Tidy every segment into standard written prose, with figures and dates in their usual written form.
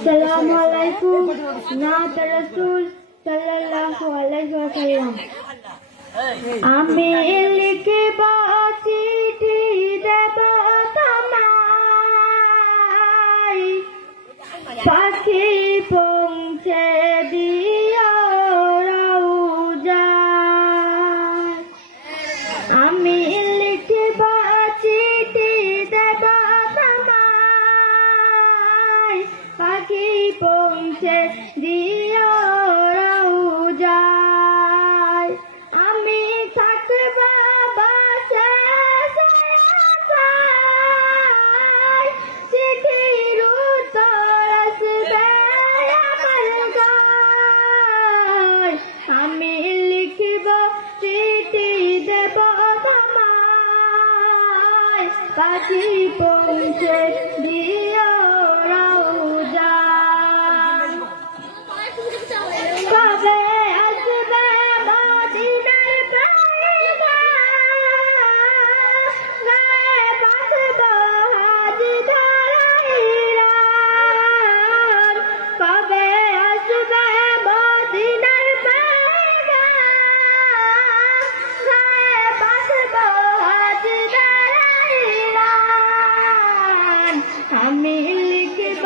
Assalamualaikum Naat Rasul sallallahu alaihi wasallam. Ami লিখিব চিঠি দেব তোমায়, পাখি পৌঁছে দিও রওজায়। আমি লিখিব চিঠি দেব তোমায়, পাখি পৌঁছে দিও রওজায়। আমি থাকব বসে আশায়, চিঠির উত্তর আসবে আমার গায়। আমি লিখিব চিঠি দেব তোমায়, পাখি পৌঁছে দিও রওজায়। কবে আসবে মদিনার পয়গাম, গায়ে বাঁধব হাজি ধরাইলাম। কবে আসবে মদিনার পয়গাম, গায়ে বাঁধব হাজি ধরাইলাম। আমি লিখিব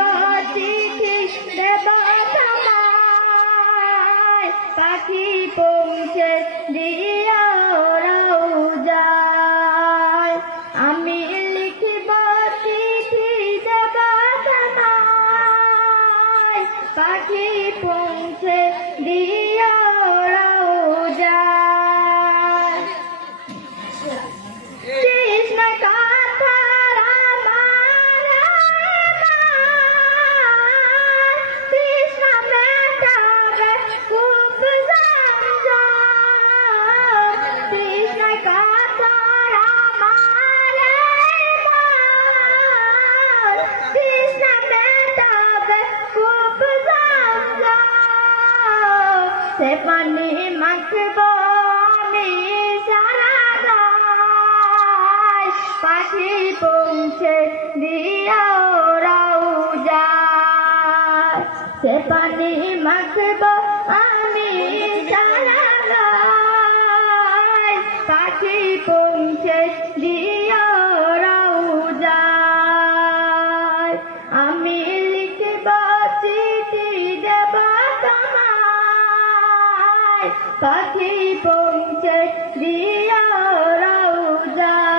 চিঠি দেব তোমায়, পাখি পৌঁছে দিও রওজায়। আমি লিখিব চিঠি দেব তোমায়, পাখি পৌঁছে দিও রওজায়। কৃষ্ণ কাঁথার আমার আরমান, কৃষ্ণ মেটাবে খুব জঞ্জাল। কৃষ্ণ কাঁথার আমার আরমান, কৃষ্ণ মেটাবে খুব জঞ্জাল। সে পানি মাখব আমি সারা গায়, পাখি পৌঁছে দিও রওজায়। সে পানি মাখব আমি সারা গায়, পাখি পৌঁছে দিও রওজায়। আমি লিখিব চিঠি দেব তোমায়, পাখি পৌঁছে দিও রওজায়।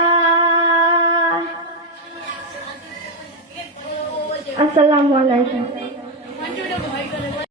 আসসালামু আলাইকুম।